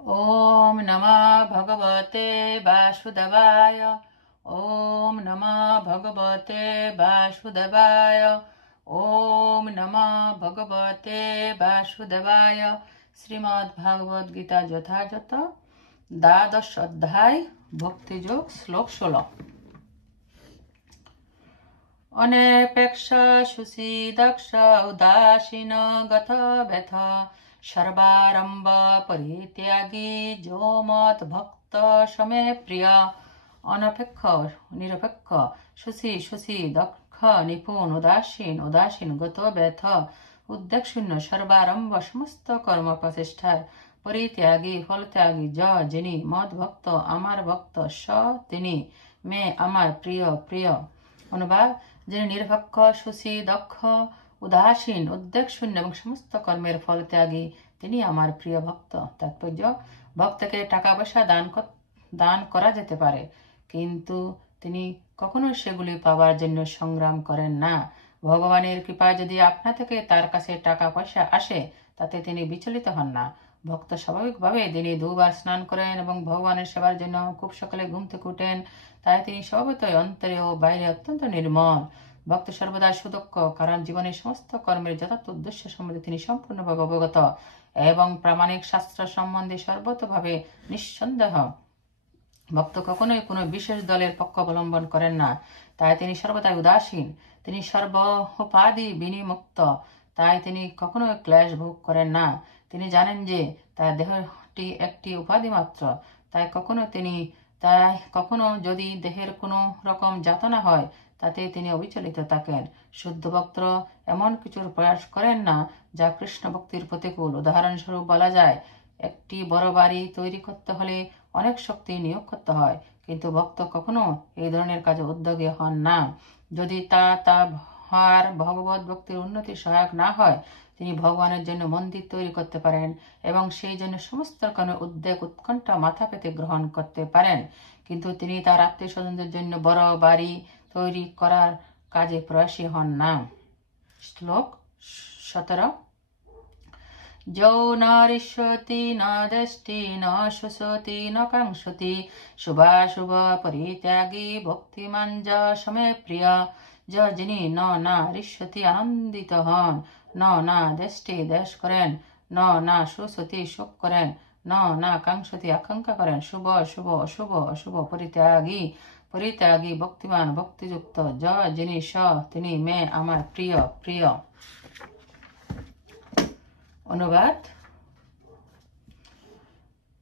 ओम नमः भगवते वासुदेवाय। ओम नमः भगवते वासुदेवाय। ओम नमः भगवते वासुदेवाय। श्रीमद्भागवत गीता যথাযথ দ্বাদশ অধ্যায় ভক্তিযোগ শ্লোক 16। অনেপেক্ষ শুচি দক্ষ উদাসীন গত ব্যথ সর্বারম্ভ পরিত্যাগী যো মত ভক্ত সমে প্রিয়। অনপেক্ষ নিরপেক্ষ, শুচি দক্ষ নিপুণ, উদাসীন গত ব্যথ উদ্বেগ শূন্য, সর্বারম্ভ সমস্ত কর্ম প্রচেষ্টার পরিত্যাগী ফলত্যাগী যিনি মদ ভক্ত আমার ভক্ত তিনি মে আমার প্রিয়। অনুবাদ: যিনি নিরপেক্ষ, শুচি, দক্ষ, উদাসীন, উদ্বেগ শূন্য এবং সমস্ত কর্মের ফল ত্যাগী তিনি আমার প্রিয় ভক্ত। তাৎপর্য: ভক্তকে টাকা পয়সা দান করা যেতে পারে, কিন্তু তিনি কখনো সেগুলি পাওয়ার জন্য সংগ্রাম করেন না। ভগবানের কৃপা যদি আপনা থেকে তার কাছে টাকা পয়সা আসে, তাতে তিনি বিচলিত হন না। ভক্ত স্বাভাবিকভাবে দিনে দুবার স্নান করেন এবং ভগবানের সেবার জন্য খুব সকালে ঘুম থেকে উঠেন, তাই তিনি স্বভাবতই অন্তরে ও বাইরে অত্যন্ত নির্মল। ভক্ত সর্বদা সুদক্ষ, কারণ জীবনের সমস্ত কর্মের যথার্থ উদ্দেশ্য সম্বন্ধে তিনি সম্পূর্ণভাবে অবগত এবং প্রামাণিক শাস্ত্র সম্বন্ধে সর্বতভাবে নিঃসন্দেহ। ভক্ত কখনোই কোনো বিশেষ দলের পক্ষ অবলম্বন করেন না, তাই তিনি সর্বদাই উদাসীন। তিনি সর্বোপাধি বিনিমুক্ত, তাই তিনি কখনোই ক্লেশ ভোগ করেন না। তিনি জানেন যে তার দেহটি একটি উপাধি মাত্র, তাই কখনো যদি দেহের কোনো রকম যাতনা হয়, তাতে তিনি অবিচলিত থাকেন। শুদ্ধ ভক্ত এমন কিছুর প্রয়াস করেন না যা কৃষ্ণ ভক্তির প্রতিকূল। উদাহরণস্বরূপ বলা যায়, একটি বড় বাড়ি তৈরি করতে হলে অনেক শক্তি নিয়োগ করতে হয়, কিন্তু ভক্ত কখনো এই ধরনের কাজে উদ্যোগী হন না যদি তার ভগবত ভক্তির উন্নতির সহায়ক না হয়। তিনি ভগবানের জন্য মন্দির তৈরি করতে পারেন এবং সেই জন্য সমস্ত রকমের উদ্বেগ উৎকণ্ঠা মাথা পেতে গ্রহণ করতে পারেন, কিন্তু তিনি তার আত্মীয় স্বজনদের জন্য বড় বাড়ি তৈরি করার কাজে প্রয়াসী হন না। শ্লোক 17। যৌ ন রিষ্যতি ন দৃষ্টি ন শুচতি ন কাঙ্ক্ষতি শুভাশুভ পরিত্যাগী ভক্তিমান সমে প্রিয়। যিনি না রিষ্যতি আনন্দিত হন, না দৃষ্টি দেশ করেন, না শুচতি শোক করেন, না কাঙ্ক্ষতি আকাঙ্ক্ষা করেন, অশুভ পরিত্যাগী ভক্তিমান ভক্তিযুক্ত যিনি তিনি মে আমার প্রিয়। অনুবাদ: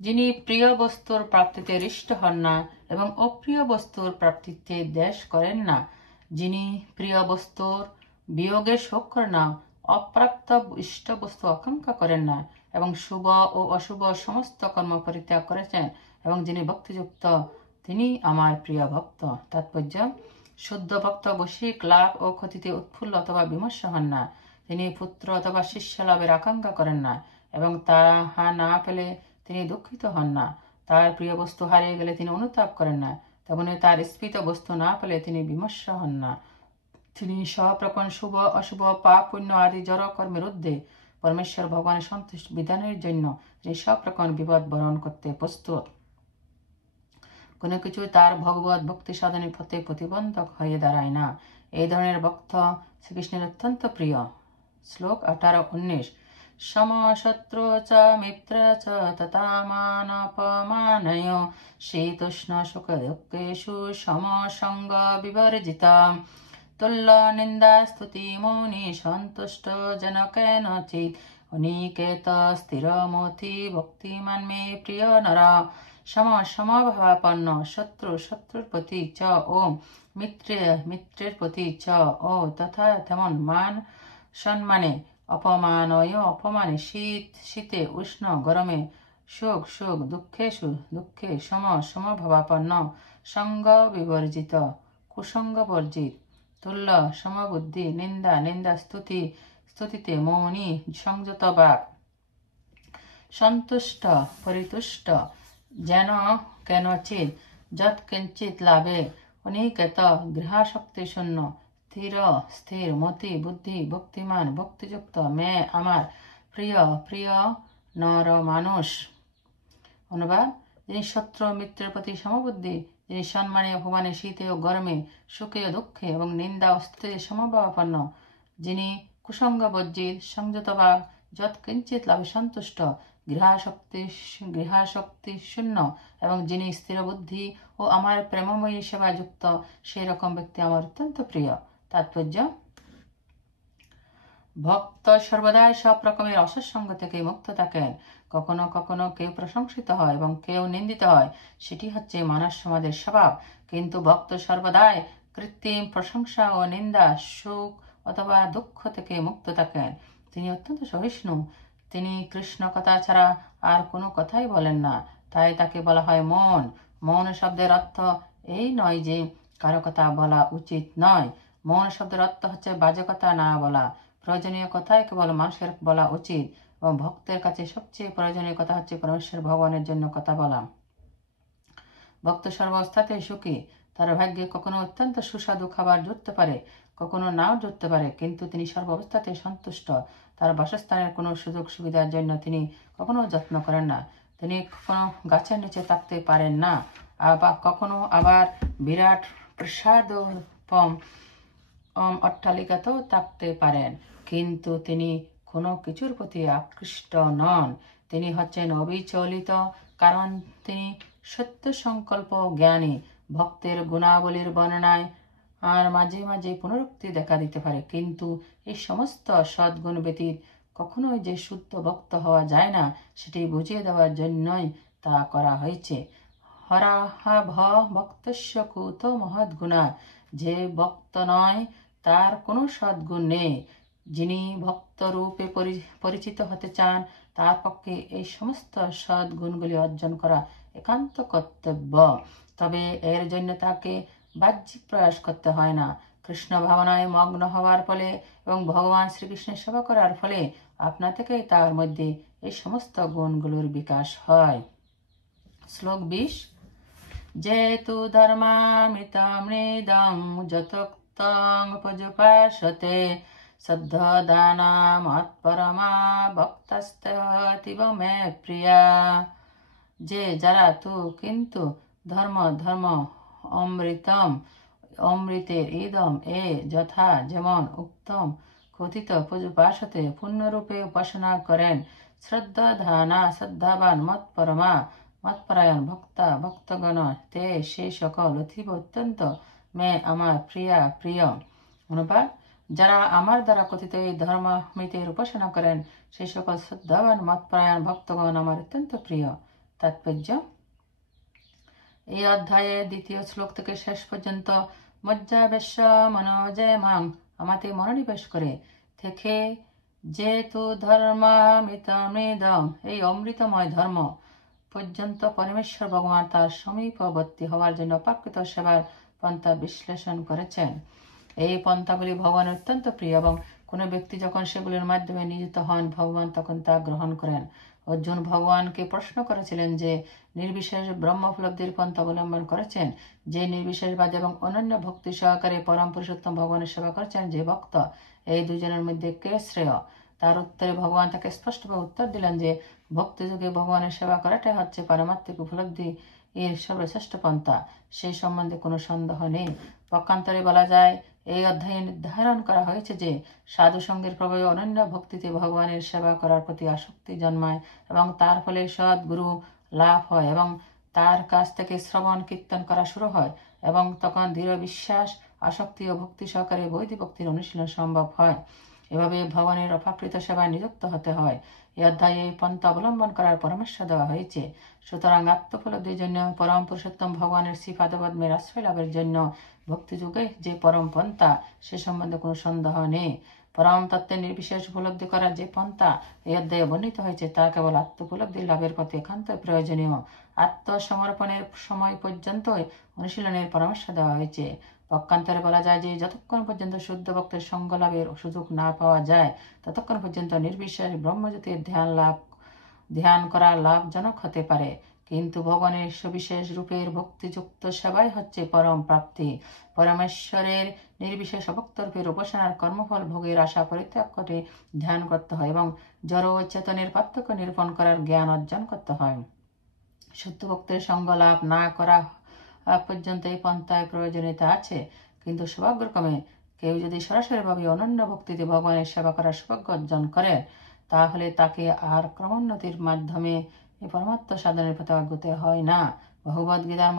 যিনি প্রিয় বস্তুর প্রাপ্তিতে হৃষ্ট হন না এবং অপ্রিয় বস্তুর প্রাপ্তিতে দ্বেষ করেন না, যিনি প্রিয় বস্তুর বিয়োগে শোক করেন না, অপ্রাপ্ত ইষ্ট বস্তু আকাঙ্ক্ষা করেন না এবং শুভ ও অশুভ সমস্ত কর্ম পরিত্যাগ করেছেন এবং যিনি ভক্তিযুক্ত তিনি আমার প্রিয় ভক্ত। তাৎপর্য: শুদ্ধ ভক্ত বৈশ্বিক লাভ ও ক্ষতিতে উৎফুল্ল অথবা বিমর্ষ হন না। তিনি পুত্র অথবা শিষ্য লাভের আকাঙ্ক্ষা করেন না এবং তাহা না পেলে তিনি দুঃখিত হন না। তার প্রিয় বস্তু হারিয়ে গেলে তিনি অনুতাপ করেন না, তেমনি তার স্ফীত বস্তু না পেলে তিনি বিমর্ষ হন না। তিনি সপ্রকণ শুভ অশুভ পাপ পুণ্য আদি জড় কর্মের ঊর্ধ্বে পরমেশ্বর ভগবানের সন্তুষ্ট বিধানের জন্য তিনি সপ্রকণ বিপদ বরণ করতে প্রস্তুত। কোনো কিছু তার ভগবত ভক্তি সাধনের পথে প্রতিবন্ধক হয়ে দাঁড়ায় না। এই ধরনের ভক্ত শ্রীকৃষ্ণের অত্যন্ত প্রিয়। শ্লোক 18-19। সমশত্রু চ মিত্র চ তথামানপমানয় শীতোষ্ণ সুখ দুঃখেষু সমসঙ্গ বিবর্জিত তুল্য নিন্দা স্তুতি মৌনি সন্তুষ্ট জনকেনচিৎ অনিকেত স্থিরমতি ভক্তিমান মে প্রিয় নর। সমভাবাপন্ন, শত্রুর প্রতি চ ও মিত্রের প্রতি চ ও তথা তেমন মান সম্মানে, অপমানে, শীতে উষ্ণ গরমে, সুখ দুঃখে সমভাবাপন্ন, সঙ্গ বিবর্জিত কুসঙ্গ বর্জিত, তুল্য সমবুদ্ধি, নিন্দা স্তুতিতে মৌনী সংযত বাক, সন্তুষ্ট পরিতুষ্ট, যেন কেনচিৎ যৎকিঞ্চিৎ লাভে, অনিকেত গৃহাসক্তি শূন্য, স্থির মতি বুদ্ধি ভক্তিমান ভক্তিযুক্ত মে আমার প্রিয় নর মানুষ। অনুবাদ: যিনি শত্রু মিত্রের প্রতি সমবুদ্ধি, যিনি সম্মানে অপমানে, শীতে ও গরমে, সুখে ও দুঃখে এবং নিন্দা ও স্তুতিতে সমভাবাপন্ন, যিনি কুসঙ্গবর্জিত, সংযতবাগ, যৎকিঞ্চিৎ লাভে সন্তুষ্ট, গৃহাসক্তি শূন্য এবং যিনি স্থিরবুদ্ধি ও আমার প্রেমময়ী সেবায় যুক্ত, সেই রকম ব্যক্তি আমার অত্যন্ত প্রিয়। তাৎপর্য: ভক্ত সর্বদাই সব রকমের অসৎসঙ্গ থেকে মুক্ত থাকেন। কখনো কখনো কেউ প্রশংসিত হয় এবং কেউ নিন্দিত হয়, সেটি হচ্ছে মানব সমাজের স্বভাব। কিন্তু ভক্ত সর্বদাই কৃত্রিম প্রশংসা ও নিন্দা, সুখ অথবা দুঃখ থেকে মুক্ত থাকেন। তিনি অত্যন্ত সহিষ্ণু। তিনি কৃষ্ণ কথা ছাড়া আর কোনো কথাই বলেন না, তাই তাকে বলা হয় মৌন। মৌন শব্দের অর্থ এই নয় যে কারো কথা বলা উচিত নয়। মৌন শব্দের অর্থ হচ্ছে বাজে কথা না বলা। প্রয়োজনীয় কথাই কেবল মানুষের বলা উচিত এবং ভক্তের কাছে সবচেয়ে প্রয়োজনীয় কথা হচ্ছে পরমেশ্বর ভগবানের জন্য কথা বলা। ভক্ত সর্বাবস্থাতে সুখী। তার ভাগ্যে কখনো অত্যন্ত সুস্বাদু খাবার জুটতে পারে, কখনো নাও জুটতে পারে, কিন্তু তিনি সর্বাবস্থাতে সন্তুষ্ট। তার বাসস্থানের কোনো সুযোগ সুবিধার জন্য তিনি কখনো যত্ন করেন না। তিনি কখনো গাছের নিচে থাকতে পারেন না, কখনো আবার বিরাট প্রাসাদোপম অট্টালিকাতেও থাকতে পারেন, কিন্তু তিনি কোনো কিছুর প্রতি আকৃষ্ট নন। তিনি হচ্ছেন অবিচলিত, কারণ তিনি সত্য সংকল্প জ্ঞানী। ভক্তের গুণাবলীর বর্ণনায় আর মাঝে মাঝে পুনরুক্তি দেখা দিতে পারে, কিন্তু এই সমস্ত সদ্গুণ ব্যতীত কখনোই যে শুদ্ধ ভক্ত হওয়া যায় না, সেটি বুঝিয়ে দেওয়ার জন্যই তা করা হয়েছে। হরাহা ভক্তস্য কুত মহৎগুণা। যে ভক্ত নয়, তার কোনো সদ্গুণ নেই। যিনি ভক্ত রূপে পরিচিত হতে চান, তার পক্ষে এই সমস্ত সদ্গুণগুলি অর্জন করা একান্ত কর্তব্য। তবে এর জন্য তাকে বাহ্যিক প্রয়াস করতে হয় না। কৃষ্ণ ভাবনায় মগ্ন হওয়ার ফলে এবং ভগবান শ্রীকৃষ্ণের সেবা করার ফলে আপনা থেকেই তার মধ্যে এই সমস্ত গুণগুলোর বিকাশ হয়। শ্লোক 20। যেতু ধর্মামৃতমৃদং যতোক্তং উপজুপাসতে শ্রদ্ধাদানামৎপরমা ভক্তস্তেতিব মে প্রিয়া। যে যারা তু কিন্তু ধর্ম অমৃতম অমৃতের ইদম এ যথা যেমন উত্তম কথিত পূজোপাসতে পূর্ণরূপে উপাসনা করেন, শ্রদ্ধাবান মৎপরমা মৎপরায়ণ ভক্তগণ তে সে সকল অতীব অত্যন্ত মে আমার প্রিয়। অনুবাদ: যারা আমার দ্বারা কথিত এই ধর্মামৃতের উপাসনা করেন, সেই সকল শ্রদ্ধাবান মৎপরায়ণ ভক্তগণ আমার অত্যন্ত প্রিয়। তাৎপর্য: এই অধ্যায়ে দ্বিতীয় শ্লোক থেকে শেষ পর্যন্ত মজ্জাবেশ্য মনোজয়মাং আমাতে মনোনিবেশ করে থেকে যেতু ধর্মামৃতমৃদম এই অমৃতময় ধর্ম পর্যন্ত পরমেশ্বর ভগবান তার সমীপবর্তী হওয়ার জন্য প্রাকৃত সেবার পন্থা বিশ্লেষণ করেছেন। এই পন্থাগুলি ভগবানের অত্যন্ত প্রিয় এবং কোনো ব্যক্তি যখন সেগুলির মাধ্যমে নিয়োজিত হন, ভগবান তখন তা গ্রহণ করেন। অর্জুন ভগবানকে প্রশ্ন করেছিলেন যে নির্বিশেষ ব্রহ্ম উপলব্ধির পন্থা অবলম্বন করেছেন, যে নির্বিশেষবাদ এবং অনন্য ভক্তি সহকারে পরম পুরুষোত্তম ভগবানের সেবা করেছেন, যে ভক্ত, এই দুজনের মধ্যে কে শ্রেয়? তার উত্তরে ভগবান তাকে স্পষ্টভাবে উত্তর দিলেন যে ভক্তি যুগে ভগবানের সেবা করাটাই হচ্ছে পারমাত্মিক উপলব্ধি এর সর্বশ্রেষ্ঠ পন্থা। সেই সম্বন্ধে কোনো সন্দেহ নেই। পক্ষান্তরে বলা যায়, এই অধ্যায়ে নির্ধারণ করা হয়েছে যে সাধু সঙ্গের প্রভাবে অনন্য ভক্তিতে ভগবানের সেবা করার প্রতি আসক্তি জন্মায় এবং তার ফলে সদ্গুরু লাভ হয় এবং তার কাছ থেকে শ্রবণ কীর্তন করা শুরু হয় এবং তখন দৃঢ় বিশ্বাস, আসক্তি ও ভক্তি সহকারে বৈধ ভক্তির অনুশীলন সম্ভব হয়। এভাবে ভগবানের অপ্রাকৃত সেবায় নিযুক্ত হতে হয়। এই অধ্যায়ে এই পন্থা অবলম্বন করার পরামর্শ দেওয়া হয়েছে। সুতরাং আত্মোপলব্ধির জন্য পরম পুরুষোত্তম ভগবানের শ্রীপাদপদ্মের আশ্রয় লাভের জন্য ভক্তিযুগে যে পরম পন্থা, সে সম্বন্ধে কোনো সন্দেহ নেই। পরম তত্ত্বের নির্বিশেষ উপলব্ধি করার যে পন্থা এই অধ্যায়ে বর্ণিত হয়েছে, তা কেবল আত্মোপলব্ধি লাভের পথে একান্তই প্রয়োজনীয়। আত্মসমর্পণের সময় পর্যন্তই অনুশীলনের পরামর্শ দেওয়া হয়েছে। পক্ষান্তরে বলা যায় যে যতক্ষণ পর্যন্ত শুদ্ধ ভক্তের সঙ্গ লাভের সুযোগ না পাওয়া যায়, ততক্ষণ পর্যন্ত নির্বিশেষ ব্রহ্মজ্যোতির ধ্যান করা লাভজনক হতে পারে। কিন্তু ভগবানের সবিশেষ রূপের ভক্তিযুক্ত সেবাই হচ্ছে পরম প্রাপ্তি। পরমেশ্বরের নির্বিশেষ ভক্তরূপের উপাসনার কর্মফল ভোগের আশা পরিত্যাগ করে ধ্যান করতে হয় এবং জড় ও চেতনের পার্থক্য নিরূপণ করার জ্ঞান অর্জন করতে হয়। শুদ্ধ ভক্তের সঙ্গ লাভ না করা পর্যন্ত এই পন্থায় প্রয়োজনীয়তা আছে, কিন্তু সৌভাগ্যক্রমে কেউ যদি সরাসরিভাবে অনন্য ভক্তিতে ভগবানের সেবা করার সৌভাগ্য অর্জন করে, তাহলে তাকে আর ক্রমোন্নতির মাধ্যমে এই পরমাত্ম সাধনের পথে অগ্রসর হয় না। ভগবদ্গীতার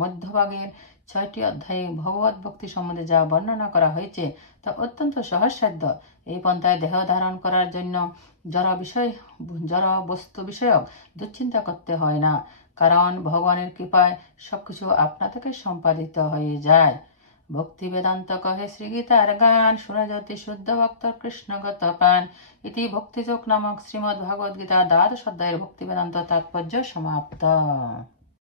মধ্যভাগের 6টি অধ্যায়ে ভগবত ভক্তি সম্বন্ধে যা বর্ণনা করা হয়েছে তা অত্যন্ত সহজসাধ্য। এই পন্থায় দেহ ধারণ করার জন্য জড় বস্তু বিষয়ক দুশ্চিন্তা করতে হয় না, কারণ ভগবানের কৃপায় সবকিছু আপনা থেকে সম্পাদিত হয়ে যায়। ভক্তি বেদান্ত কহে শ্রীগীতার গান, শুনে জ্যোতি শুদ্ধ ভক্ত কৃষ্ণগত প্রাণ। ইতি ভক্তিযোগ নামক শ্রীমদ্ ভগবদ্গীতা দ্বাদশ অধ্যায়ের ভক্তি বেদান্ত তাৎপর্য সমাপ্ত।